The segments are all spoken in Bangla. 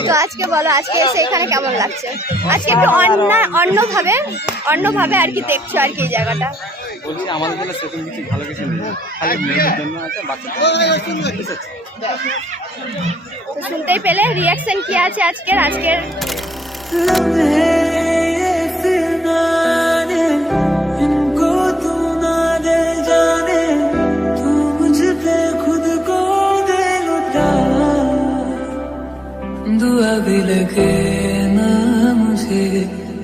তো আজকে বলো আজকে এসে এখানে কেমন লাগছে? আজকে একটু অন্য অন্যভাবে অন্যভাবে আর কি দেখছ আর কি এই জায়গাটা। বলছি আমাদের জন্য সেরকম কিছু ভালো কিছু নেই। খালি মেয়েদের জন্য আছে বাচ্চাদের তো শুনতেই পেলে রিয়াকশন কি আছে আজকের? আজকের दुआ भी लगे ना मुझे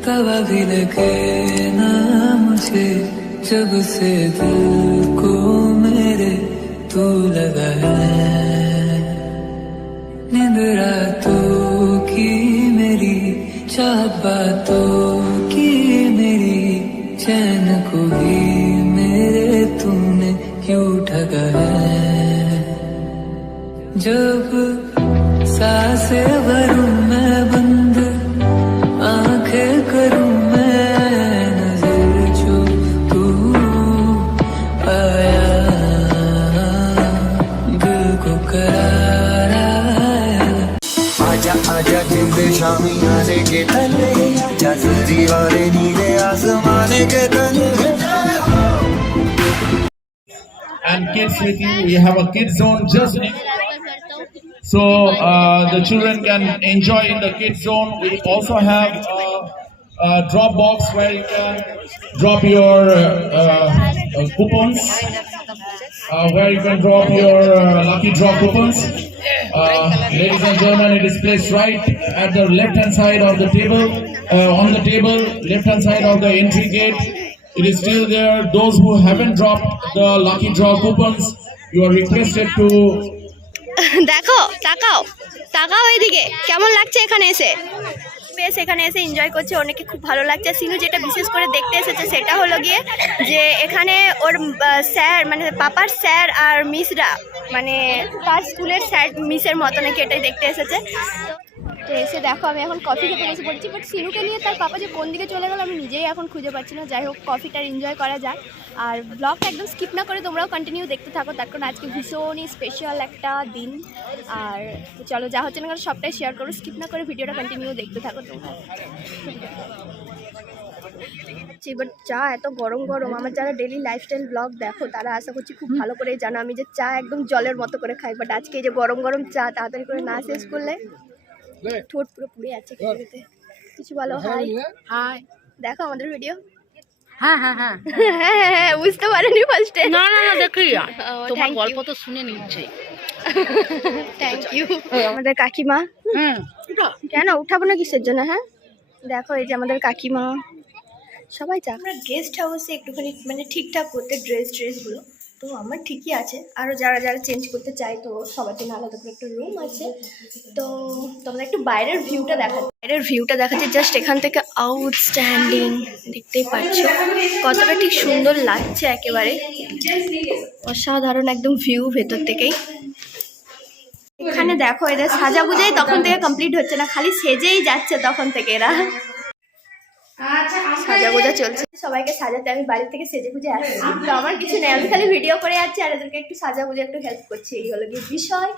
तवा भी लगे ना मुझे जब से दिल को मेरे तू लगा है नींद रातों की मेरी चाहत बातों की मेरी चैन को भी मेरे तूने क्यों ठगा है जब सांसें भरूं मैं बंद आंखें करूं मैं नजर जो तू आया दिल को करार आया आजा आजा जिंद शामी आने के तले आजा सजी वाले नीले आसमाने के तले and kids with you. We have a kids zone just next. so uh, the children can enjoy in the kids zone. We also have uh, a drop box where you can drop your uh, uh, coupons. Uh, where you can drop your uh, lucky draw coupons. Ladies and gentlemen, it is placed right at the left hand side of the table. On the table, left hand side of the entry gate. It is still there. Those who haven't dropped the lucky draw coupons, you are requested to দেখো, তাকাও তাকাও এইদিকে কেমন লাগছে এখানে এসে? বেশ, এখানে এসে এনজয় করছে অনেকে খুব ভালো লাগছে। সিনু যেটা বিশেষ করে দেখতে এসেছে, সেটা হলো গিয়ে যে এখানে ওর স্যার মানে পাপার স্যার আর মিসরা মানে তার স্কুলের স্যার, মিসের মতো নাকি এটাই দেখতে এসেছে। তো এসে দেখো, আমি এখন কফি খেতে বসে পড়েছি বাট সিনুকে নিয়ে তার পাপা যে কোন দিকে চলে গেল আমি নিজেই এখন খুঁজে পাচ্ছি না। যাই হোক কফিটা এনজয় করা যাক। আর ব্লগটা একদম স্কিপ না করে তোমরাও কন্টিনিউ দেখতে থাকো, তার কারণ আজকে ভীষণই স্পেশাল একটা দিন। আর চলো, যা হচ্ছে না কেন সবটাই শেয়ার করো স্কিপ না করে ভিডিওটা কন্টিনিউ দেখতে থাকো। তোমরা এবার চা এত গরম গরম, আমার যারা ডেলি লাইফস্টাইল ব্লগ দেখো, তারা আশা করছি খুব ভালো করেই জানো, আমি যে চা একদম জলের মতো করে খাই বাট আজকে এই যে গরম গরম চা, তাড়াতাড়ি করে না শেষ করলে ঠোঁট পুরো পুড়ে খেতে খেতে। কিছু বলো? হাই হাই দেখো আমাদের ভিডিও হ্যাঁ হ্যাঁ হ্যাঁ। হ্যাঁ হ্যাঁ বুঝতে পারিনি ফার্স্টে না না না দেখি তোমার গল্প তো শুনে নিচ্ছে। থ্যাংক ইউ আমাদের কাকিমা। হুম। কেন? উঠাবো না কিসের জন্য হ্যাঁ? দেখো এই যে আমাদের কাকিমা। সবাই যা আমরা গেস্ট হাউসে একটুখানি মানে ঠিকঠাক করতে ড্রেস ড্রেসগুলো তো আমার ঠিকই আছে। আরও যারা যারা চেঞ্জ করতে চাই তো সবার জন্য আলাদা করে একটা রুম আছে। তো তোমরা একটু বাইরের ভিউটা দেখা বাইরের ভিউটা দেখাচ্ছে জাস্ট এখান থেকে আউটস্ট্যান্ডিং দেখতেই পাচ্ছ। কতটা ঠিক সুন্দর লাগছে একেবারে। অসাধারণ একদম ভিউ ভেতর থেকেই। এখানে দেখো, এদের সাজা বুঝাই তখন থেকে কমপ্লিট হচ্ছে না, খালি সেজেই যাচ্ছে তখন থেকে এরা। সাজা গোজা চলছে। সবাইকে সাজাতে আমি বাড়ি থেকে সেজে গুজে আসছি। তো আমার কিছু নেই আমি খালি ভিডিও করে যাচ্ছি আর এদেরকে একটু সাজা গুজে একটু হেল্প করছি। এই হলো গিয়ে বিষয়।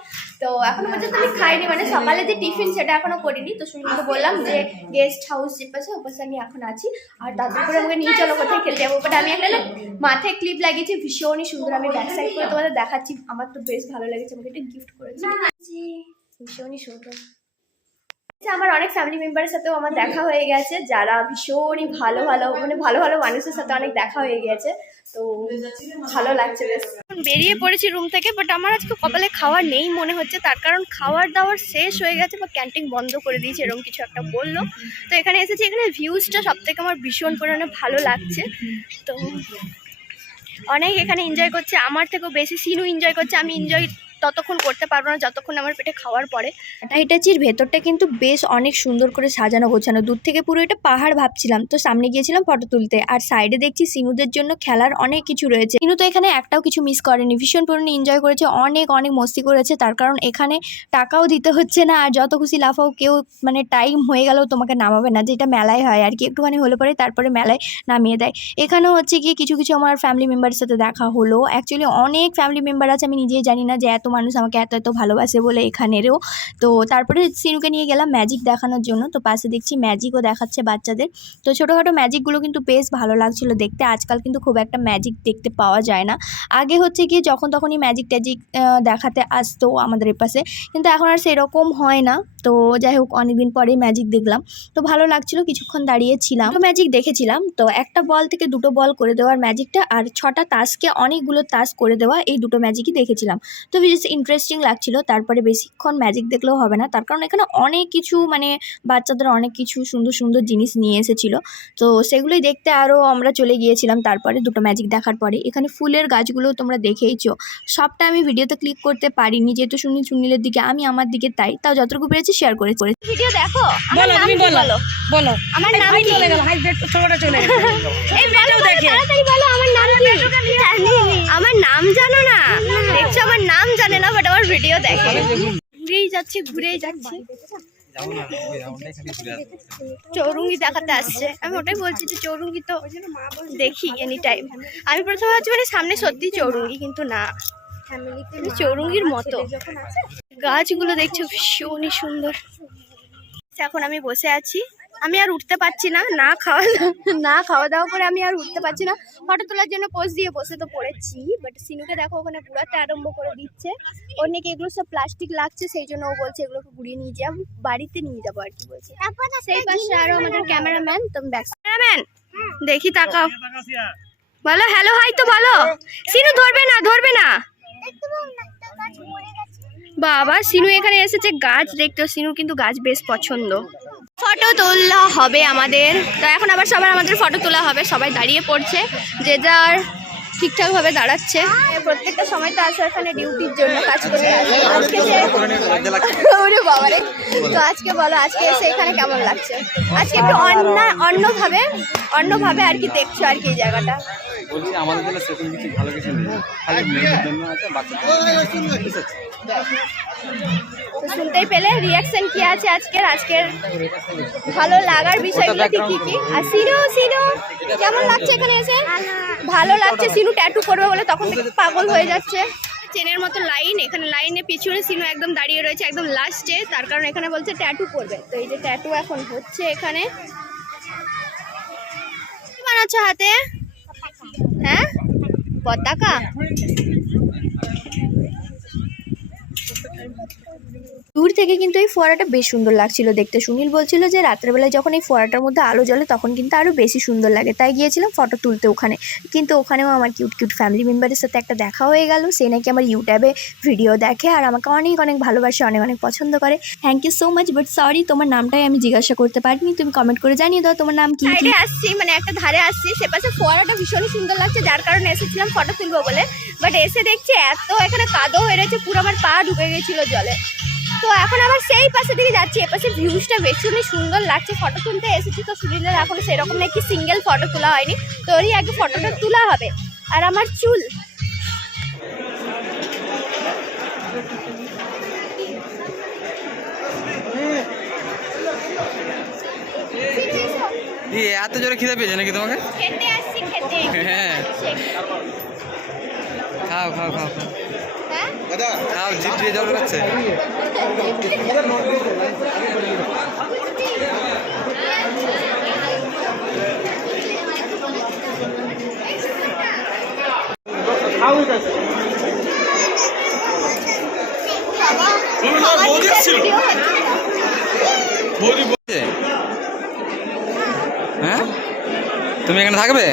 তো এখনও পর্যন্ত আমি খাইনি মানে সকালে যে টিফিন সেটা এখনও করিনি। তো শুনতে বললাম যে গেস্ট হাউস যে পাশে ওপাশে আমি এখন আছি। আর তারপর করে আমাকে নিয়ে চলো কোথায় খেলতে যাব। বাট আমি একটা মাথায় ক্লিপ লাগিয়েছি ভীষণই সুন্দর। আমি ব্যাক সাইড করে তোমাদের দেখাচ্ছি। আমার তো বেশ ভালো লেগেছে আমাকে একটা গিফট করেছি। ভীষণই সুন্দর। আচ্ছা, আমার অনেক ফ্যামিলি মেম্বারের সাথেও আমার দেখা হয়ে গেছে যারা ভীষণই ভালো ভালো মানে ভালো ভালো মানুষের সাথে অনেক দেখা হয়ে গেছে। তো ভালো লাগছে বেশ। বেরিয়ে পড়েছি রুম থেকে বাট আমার আজকে কপালে খাওয়া নেই মনে হচ্ছে। তার কারণ খাওয়ার দাওয়ার শেষ হয়ে গেছে বা ক্যান্টিন বন্ধ করে দিয়েছে এরকম কিছু একটা বলল। তো এখানে এসেছি এখানে ভিউজটা সব থেকে আমার ভীষণ পরিমাণে ভালো লাগছে। তো অনেক এখানে এনজয় করছে আমার থেকেও বেশি সিনু এনজয় করছে আমি এনজয় ততক্ষণ করতে পারব না, যতক্ষণ আমার পেটে খাওয়ার পরে। টাইটাচির ভেতরটা কিন্তু বেশ অনেক সুন্দর করে সাজানো গোছানো। দূর থেকে পুরো এটা পাহাড় ভাবছিলাম, তো সামনে গিয়েছিলাম ফটো তুলতে। আর সাইডে দেখছি সিনুদের জন্য খেলার অনেক কিছু রয়েছে। সিনু তো এখানে একটাও কিছু মিস করেনি। ভীষণ পরিমাণে এনজয় করেছে, অনেক অনেক মস্তি করেছে। তার কারণ এখানে টাকাও দিতে হচ্ছে না, আর যত খুশি লাফাও, কেউ মানে টাইম হয়ে গেলেও তোমাকে নামাবে না, যেটা মেলায় হয়। আর কি একটুখানি হলে পরে তারপরে মেলায় নামিয়ে দেয়। এখানেও হচ্ছে কি কিছু কিছু আমার ফ্যামিলি মেম্বারের সাথে দেখা হলো। অ্যাকচুয়ালি অনেক ফ্যামিলি মেম্বার আছে, আমি নিজেই জানি না যে এত মানুষ আমাকে এত এত ভালোবাসে বলে এখানেরও। তো তারপরে সিনুকে নিয়ে গেলাম ম্যাজিক দেখানোর জন্য। তো পাশে দেখছি ম্যাজিকও দেখাচ্ছে বাচ্চাদের। তো ছোটোখাটো ম্যাজিকগুলো কিন্তু বেশ ভালো লাগছিল দেখতে। আজকাল কিন্তু খুব একটা ম্যাজিক দেখতে পাওয়া যায় না। আগে হচ্ছে কি যখন তখনই ম্যাজিক ট্যাজিক দেখাতে আসতো আমাদের এপাশে কিন্তু এখন আর সেরকম হয় না। তো যাই হোক, অনেকদিন পরেই ম্যাজিক দেখলাম। তো ভালো লাগছিল, কিছুক্ষণ দাঁড়িয়েছিলাম তো ম্যাজিক দেখেছিলাম। তো একটা বল থেকে দুটো বল করে দেওয়ার ম্যাজিকটা আর ছটা তাসকে অনেকগুলো তাস করে দেওয়া, এই দুটো ম্যাজিকই দেখেছিলাম। তো বেশ ইন্টারেস্টিং লাগছিল। তারপরে বেশিক্ষণ ম্যাজিক দেখলেও হবে না। তার কারণ এখানে অনেক কিছু মানে বাচ্চাদের অনেক কিছু সুন্দর সুন্দর জিনিস নিয়ে এসেছিল। তো সেগুলোই দেখতে আরও আমরা চলে গিয়েছিলাম তারপরে দুটো ম্যাজিক দেখার পরে। এখানে ফুলের গাছগুলো তোমরা দেখেইছো। সবটা আমি ভিডিওতে ক্লিক করতে পারিনি। যেহেতু সুনীল সুনীলের দিকে আমি আমার দিকে তাই। তাও যতটুকু পেরেছি শেয়ার করেছি। ভিডিও দেখো। বলো তুমি বলো। বলো? আমার নাম চলে গেল। হাই ছোটটা চলে গেল এই বলো বলো, তাড়াতাড়ি বলো আমার নাম কি? আমার নাম জানো না? দেখছ, আমার নাম জানে না বাট আমার ভিডিও দেখে। ঘুরেই যাচ্ছে ঘুরেই যাচ্ছে। চৌরঙ্গি দেখাতে আসছে। আমি ওটাই বলছি যে চৌরঙ্গি তো দেখি এনি টাইম আমি প্রথমে ভাবছি মানে সামনে সত্যি চৌরঙ্গি, কিন্তু না। কিন্তু চৌরঙ্গির মতো। গাছগুলো দেখছ, ভীষণই সুন্দর। এখন আমি বসে আছি। আমি আর উঠতে পারছি না না খাওয়া দাওয়া না খাওয়া দাওয়া করে আমি আর উঠতে পারছি না। ফটো তোলার জন্য পোজ দিয়ে বসে তো পড়েছি বাট সিনুকে দেখো ওখানে পুরাতে আরম্ভ করে দিচ্ছে। ওর নাকি এগুলো সব প্লাস্টিক লাগছে সেই জন্য ও বলছে এগুলোকে গুড়িয়ে নিয়ে যাব বাড়িতে নিয়ে যাব আর কি বলছে। সেই পাশে আরও আমাদের ক্যামেরাম্যান তুমি ব্যাক ক্যামেরাম্যান দেখি তাকাও। বলো হ্যালো হাই তো বলো। সিনু ধরবে না ধরবে না। বাবা সিনু এখানে এসেছে গাছ দেখতে। সিনু কিন্তু গাছ বেশ পছন্দ। ফটো তোলা হবে আমাদের। তো এখন আবার সবার আমাদের ফটো তোলা হবে, সবাই দাঁড়িয়ে পড়ছে। যে যার ঠিকঠাকভাবে দাঁড়াচ্ছে। প্রত্যেকটা সময় তো আসে এখানে ডিউটির জন্য কাজ আসে। আজকে বাবারে। তো আজকে বলো, আজকে এসে এখানে কেমন লাগছে? আজকে একটু অন্য অন্যভাবে অন্যভাবে আর কি দেখছ আর কি এই জায়গাটা? আমাদের জন্য সেরকম কিছু ভালো কিছু নেই। খালি মেয়েদের জন্য আছে, বাচ্চাদের তো শুনতেই পেলে রিয়াকশন কি আছে আজকের? আজকের ভালো লাগার বিষয়গুলো কি কি আর সিনু সিনু কেমন লাগছে এখানে এসে? ভালো লাগছে সিনু ট্যাটু করবে বলে তখন থেকে পাগল হয়ে যাচ্ছে। চেনের মতো লাইন এখানে লাইনে পিছনে সিনু একদম দাঁড়িয়ে রয়েছে একদম লাস্টে তার কারণ এখানে বলছে ট্যাটু করবে। তো এই যে ট্যাটু এখন হচ্ছে এখানে। বানাচ্ছ হাতে? হ্যাঁ? পতাকা? দূর থেকে কিন্তু এই ফোয়ারাটা বেশ সুন্দর লাগছিল দেখতে। সুনীল বলছিল যে, রাত্রেবেলায় যখন এই ফোয়ারাটার মধ্যে আলো জ্বলে তখন কিন্তু আরও বেশি সুন্দর লাগে। তাই গিয়েছিলাম ফটো তুলতে ওখানে। কিন্তু ওখানেও আমার কিউট কিউট ফ্যামিলি মেম্বারের সাথে একটা দেখা হয়ে গেল। সে নাকি আমার ইউটিউবে ভিডিও দেখে আর আমাকে অনেক অনেক ভালোবাসে, অনেক অনেক পছন্দ করে। Thank you so much but sorry তোমার নামটাই আমি জিজ্ঞাসা করতে পারিনি। তুমি কমেন্ট করে জানিয়ে দাও তোমার নাম কি। আসছি মানে একটা ধারে আসছি। সে পাশে ফোয়ারাটা ভীষণই সুন্দর লাগছে, যার কারণে এসেছিলাম ফটো তুলবো বলে। বাট এসে দেখছি এত এখানে কাদো হয়ে রয়েছে, পুরো আমার পা ঢুকে গেছিল জলে। তো এখন আবার সেই পাশে দিকে যাচ্ছি। এপাশে ভিউজটা ভীষণই সুন্দর লাগছে। ফটো তুলতে এসেছি তো সুনীলের এখন সেরকম নাকি সিঙ্গেল ফটো তোলা হয়নি। তোরই আগে ফটোটা তোলা হবে। আর আমার চুল। এত জোরে খিদে পেয়েছে নাকি তোমাকে? খেতে আসছি খেতে। হ্যাঁ। খাও খাও খাও খাও। হ্যাঁ জিপ দিয়ে জল খাচ্ছে হ্যাঁ? তুমি এখানে থাকবে?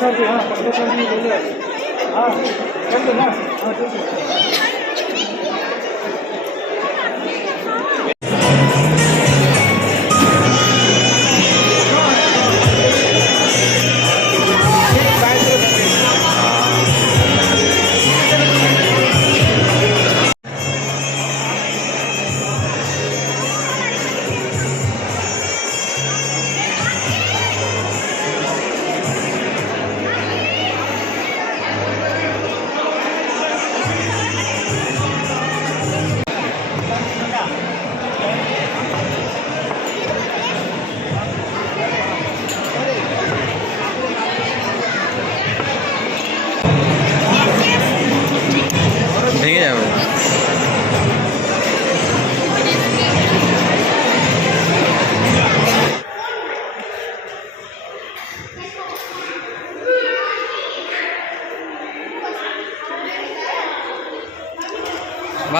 下去啊，把这个东西留着啊，赶紧啊，啊，等等。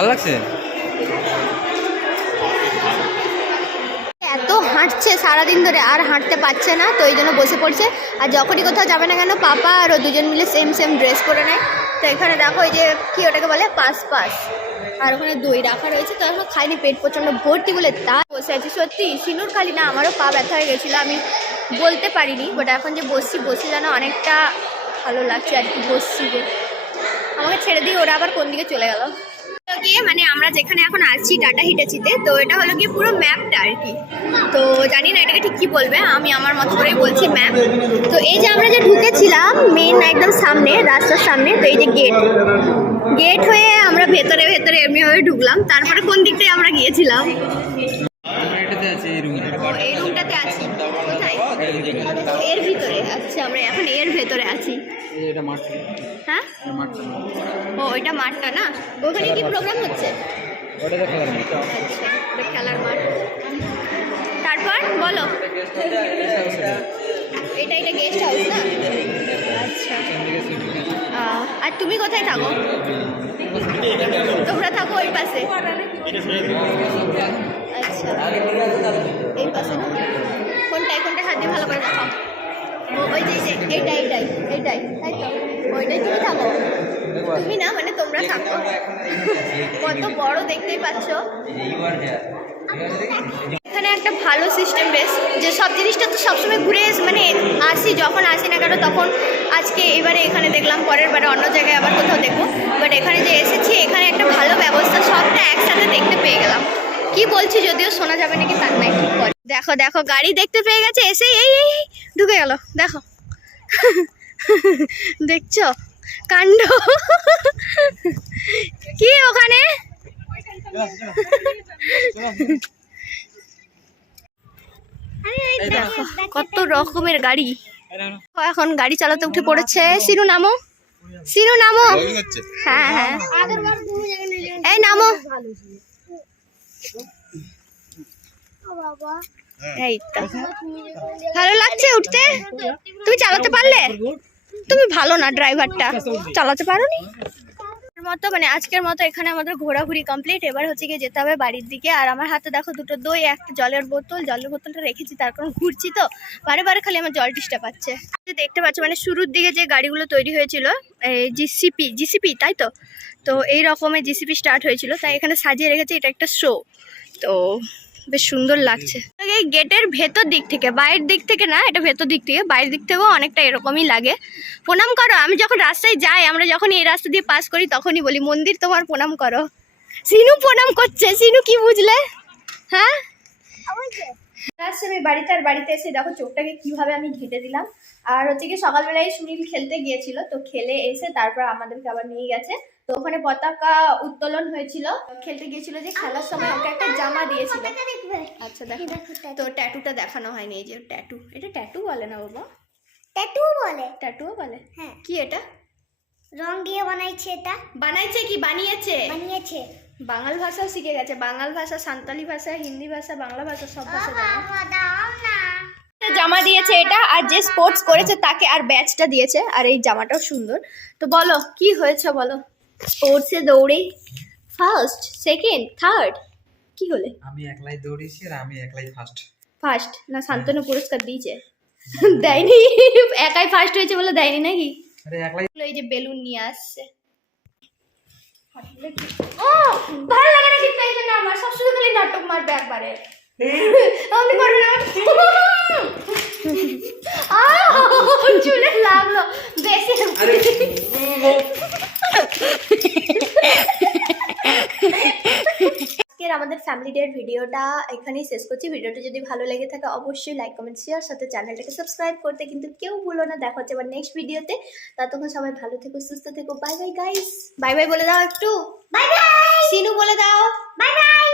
লাগছে? এত হাঁটছে সারাদিন ধরে, আর হাঁটতে পারছে না, তো এই জন্য বসে পড়ছে। আর যখনই কোথাও যাবে না কেন, পাপা আর ও দুজন মিলে সেম সেম ড্রেস পরে নেয়। তো এখানে দেখো যে, কি ওটাকে বলে? পাস পাস আর ওখানে দই রাখা রয়েছে। তো এখন খাইনি পেট প্রচণ্ড ভর্তি বলে তা বসে আছি। সত্যি, সিনুর খালি না, আমারও পা ব্যথা হয়ে গেছিল, আমি বলতে পারিনি বাট এখন যে বসছি, বসে যেন অনেকটা ভালো লাগছে আর কি, বসছি যে। আমাকে ছেড়ে দিয়ে ওরা আবার কোন দিকে চলে গেল? মানে আমরা যেখানে এখন আছি টাটা হিটাচিতে তো এটা হলো গিয়ে পুরো ম্যাপটা আর কি। তো জানি না এটাকে ঠিক কি বলবে, আমি আমার মতো করেই বলছি ম্যাপ তো এই যে আমরা যে ঢুকেছিলাম মেন একদম সামনে, রাস্তার সামনে, তো এই যে গেট গেট হয়ে আমরা ভেতরে ভেতরে এমনিভাবে ঢুকলাম। তারপরে কোন দিকটায় আমরা গিয়েছিলাম? এর ভিতরে। আচ্ছা আমরা এখন এর ভেতরে আছি। এটা মাঠ হ্যাঁ? মাঠটা ও এটা মাঠটা না? ওখানে কি প্রোগ্রাম হচ্ছে? ওটাতে খেলার মাঠ। আচ্ছা ওটা খেলার মাঠ। তারপর বলো। এটা এটা গেস্ট হাউস না? আচ্ছা। আর তুমি কোথায় থাকো? তোমরা থাকো ওই পাশে। আচ্ছা। এই পাশে না? কোনটাই কোনটা হাত দিয়ে ভালো করে দেখাও? ওই যে এইটাই এইটাই এইটাই তাই তো? ওইটাই তুমি থাকো। তুমি না মানে তোমরা থাকো। কত বড় দেখতেই পাচ্ছ। এখানে একটা ভালো সিস্টেম বেশ যে সব জিনিসটা তো সবসময় ঘুরে এস- মানে আসি যখন আসি না কেন তখন আজকে এবারে এখানে দেখলাম পরের বারে অন্য জায়গায় আবার কোথাও দেখব। বাট এখানে যে এসেছি এখানে একটা ভালো ব্যবস্থা সবটা একসাথে দেখতে পেয়ে গেলাম। কি বলছি যদিও শোনা যাবে নাকি তার নাই, ঠিক বল দেখো দেখো, গাড়ি দেখতে পেয়ে গেছে, এসে এই ঢুকে গেল, দেখো। দেখছ? কাণ্ড। কি ওখানে? কত রকমের গাড়ি। এখন গাড়ি চালাতে উঠে পড়েছে। সিনু, নামো। সিনু, নামো। হ্যাঁ হ্যাঁ। এই, নামো। এই তো। ভালো লাগছে উঠতে? তুমি চালাতে পারলে? তুমি ভালো না ড্রাইভারটা। চালাতে পারো নি মতো মানে আজকের মতো এখানে আমাদের ঘোরাঘুরি কমপ্লিট এবার হচ্ছে গিয়ে যেতে হবে বাড়ির দিকে। আর আমার হাতে দেখো দুটো দই একটা জলের বোতল। জলের বোতলটা রেখেছি তার কারণ ঘুরছি তো। বারে বারে খালি আমার জল টিসটা পাচ্ছে। দেখতে পাচ্ছ মানে শুরুর দিকে যে গাড়িগুলো তৈরি হয়েছিল এই জিসিপি জিসিপি তাই তো? তো এই রকমের জিসিপি স্টার্ট হয়েছিল। তাই এখানে সাজিয়ে রেখেছে এটা একটা শো তো বেশ সুন্দর লাগছে। এই গেটের ভেতর দিক থেকে বাইরের দিক থেকে না এটা ভেতর দিক থেকে বাইরের দিক থেকেও অনেকটা এরকমই লাগে। প্রণাম করো আমি যখন রাস্তায় যাই আমরা যখন এই রাস্তা দিয়ে পাস করি তখনই বলি মন্দির তোমার প্রণাম করো। সিনু প্রণাম করছে সিনু কি বুঝলে? হ্যাঁ? আসছে আমি বাড়িতে আর বাড়িতে এসে দেখো চোখটাকে কীভাবে আমি ঘেটে দিলাম। আর হচ্ছে কি সকালবেলায় সুনীল খেলতে গিয়েছিল তো খেলে এসে তারপর আমাদেরকে আবার নিয়ে গেছে। তো ওখানে পতাকা উত্তোলন হয়েছিল। খেলতে গিয়েছিল যে খেলার সময় ওকে একটা জামা দিয়েছিল। আচ্ছা দেখো। তো ট্যাটুটা দেখানো হয়নি এই যে ট্যাটু এটা ট্যাটু বলে না বাবা। ট্যাটু বলে। ট্যাটুও বলে? হ্যাঁ। কি এটা? রং দিয়ে বানাইছে এটা। বানাইছে কি? বানিয়েছে? বানিয়েছে। বাঙাল ভাষাও শিখে গেছে। বাঙাল ভাষা সান্তালি ভাষা হিন্দি ভাষা বাংলা ভাষা সব ভাষা জানে। বাবা দাও না। জামা দিয়েছে এটা আর যে স্পোর্টস করেছে তাকে আর ব্যাচটা দিয়েছে। আর এই জামাটাও সুন্দর। তো বলো কি হয়েছে বলো? স্পোর্টসে দৌড়ে ফার্স্ট সেকেন্ড থার্ড কি হলে? আমি একলাই দৌড়েছি আর আমি একলাই ফার্স্ট। ফার্স্ট? না শান্তনু পুরস্কার দিয়েছে। দেয়নি একাই ফার্স্ট হয়েছে বলে দেয়নি নাকি? আরে একলাই এই যে বেলুন নিয়ে আসছে। ও ভালো লাগে না কিন্তু এই জন্য আমার। সব শুধু খালি নাটক মারবে একবারে। আপনি করবেন না আহ, চুলে লাগল বেশি আজকের আমাদের ফ্যামিলি ডের ভিডিওটা এখানেই শেষ করছি। ভিডিওটা যদি ভালো লেগে থাকে অবশ্যই লাইক কমেন্ট শেয়ার সাথে চ্যানেলটাকে সাবস্ক্রাইব করতে কিন্তু কেউ ভুলো না। দেখা হচ্ছে আবার নেক্সট ভিডিওতে। ততক্ষণ সবাই ভালো থেকো সুস্থ থেকো। Bye bye guys bye bye বলে দাও একটু। বাই বাই সিনু বলে দাও। Bye bye